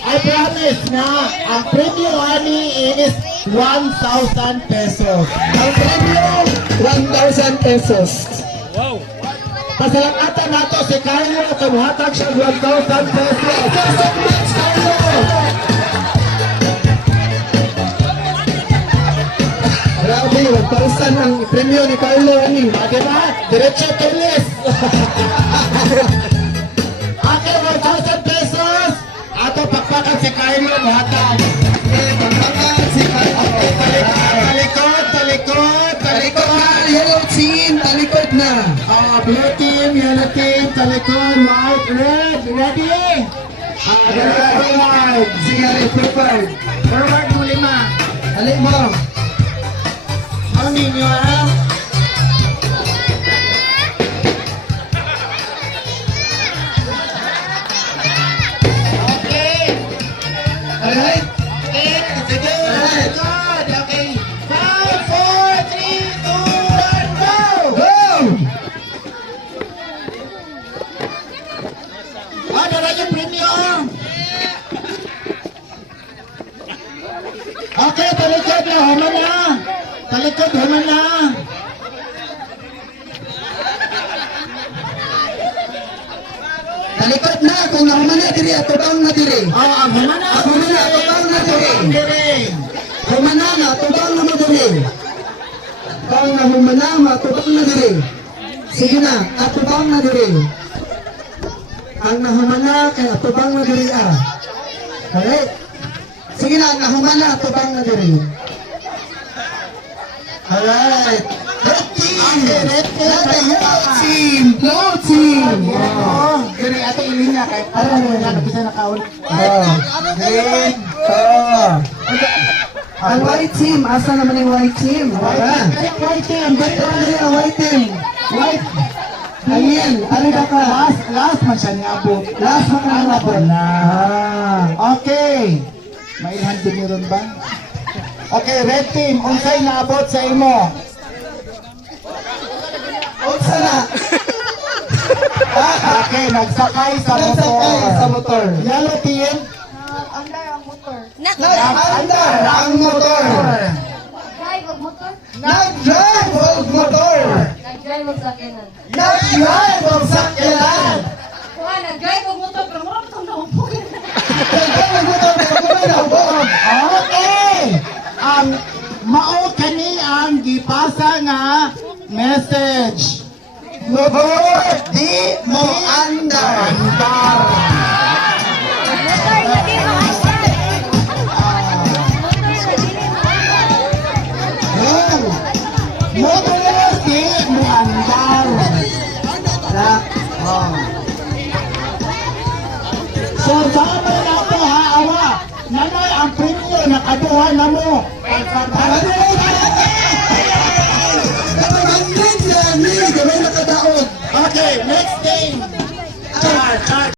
I promise na ang premium ani is 1,000 pesos. Ang premium, 1,000 pesos. Pasalamatan nato si Carlo kung hatag siya 1,000 pesos. Thank you so much, Carlo! Grabe, 1,000 ang premium ni Carlo. Diba? Diretso tulis. Okay, 1,000 pesos. Ato pakpakan si Carlo hatag. Pagpakan si Carlo. Talikod, talikod, Talikod na, yellow team, talikod na. Blue team, yellow team, talikod, white, red, ready? Forward. Sige, prepared. Forward mo lima. Halik mo. Ang ninyo ha? Okay. Alright? Okay. Sige. Good. Okay. 5, 4, 3, 2, 1, go! Go! Dala yung premium. Okay, talikod na. Human na. Talikod, human na. Talikod na, kung nahuman na diri, atubang na diri. Ang human na. Ang human na, atubang na diri. Human na. Human na, atubang na mo diri. Kung nahuman na, atubang na diri. Sige na, atubang na diri. Ang nahuman na, kay atubang na diri ah. Alright? Sige na, ang nahuman na, atubang na diri. Alright. Red team! Red team. Red team! Blue team! Gani, ate ilin niya kahit nakapisa na kaon. Green! Ang white team, asa naman yung white team? White team. Ang white team. White. Ayan, ano ba ka? Last man siya niabot. Last mo ka nabot. Okay. May handog niyo ron ba? Okay, red team. Unsay naabot sa imo? Unsa na? Okay, nagsakay sa Nagsakay sa motor. motor. Yellow team. Andar ang motor. Nag-andar ang motor. Drive ang motor. Nag-drive ang motor. Nag-drive ang sakyanan. Nag-drive ang sakyanan. Kuha, nag-drive ang motor. Pero mura pa itong naumpog. Nag-drive ang motor. Okay. Mao kani ang gipasa nga message. Motor di mo andar. Motor na di mo andar. Motor di mo andar. So, sama na po ha, awa. Nanay ang premium, nakaduha na mo. Ano